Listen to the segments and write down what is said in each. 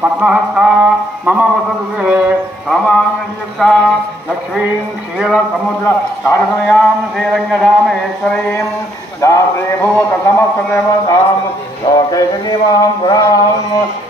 पद्महस्ता मम वसतु कामान्युक्ता लक्ष्मीं क्षीरसमुद्र तारतनयां श्रीरङ्गधामेश्वरीं दासे भूतसमस्तदेवतां लोकैकदेवां पुरां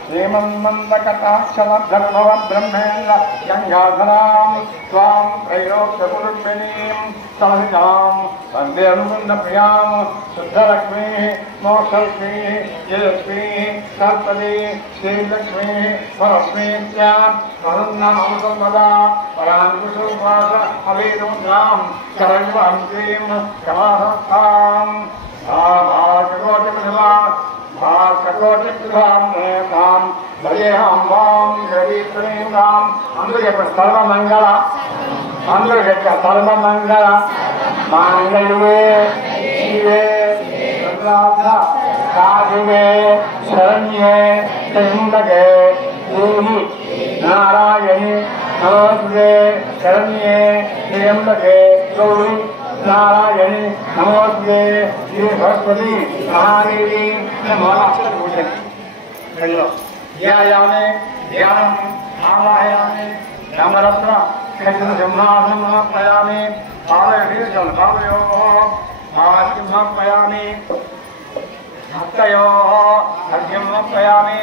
श्रीमन्मन्दकटाक्षलब्धर्भवं ब्रह्मेन्द्र गङ्गाधरां स्वां त्रैलोक्यकुटुम्बिनीं समहितां वन्दे अनुकुन्दप्रियां शुद्धलक्ष्मीः मोक्षलक्ष्मीः जयलक्ष्मीः सरस्वती श्रीलक्ष्मी परस्मै स्यात् परन्नामसंवदा पराङ्कुशोपास अवेदमुद्रां शरण्यं क्लीं क्षमासंस्थां भाककोटिप्रभां नेतां भजेऽहं वां जगदीश्वरीं रां सर्वमङ्गल सर्वमङ्गल माङ्गल्ये शिवे साधुवे शरण्ये त्र्यम्बके देवी नारायणी नमोस्तुते शरण्ये त्र्यम्बके गौरी नारायणी नमोस्तुते श्री सरस्वती महादेवी नमो ध्यायामि ध्यानम् आवाहयामि नवरत्न खचितसिंहासनं समर्पयामि पादयोः समर्पयामि हस्तयोः अर्घ्यं समर्पयामि।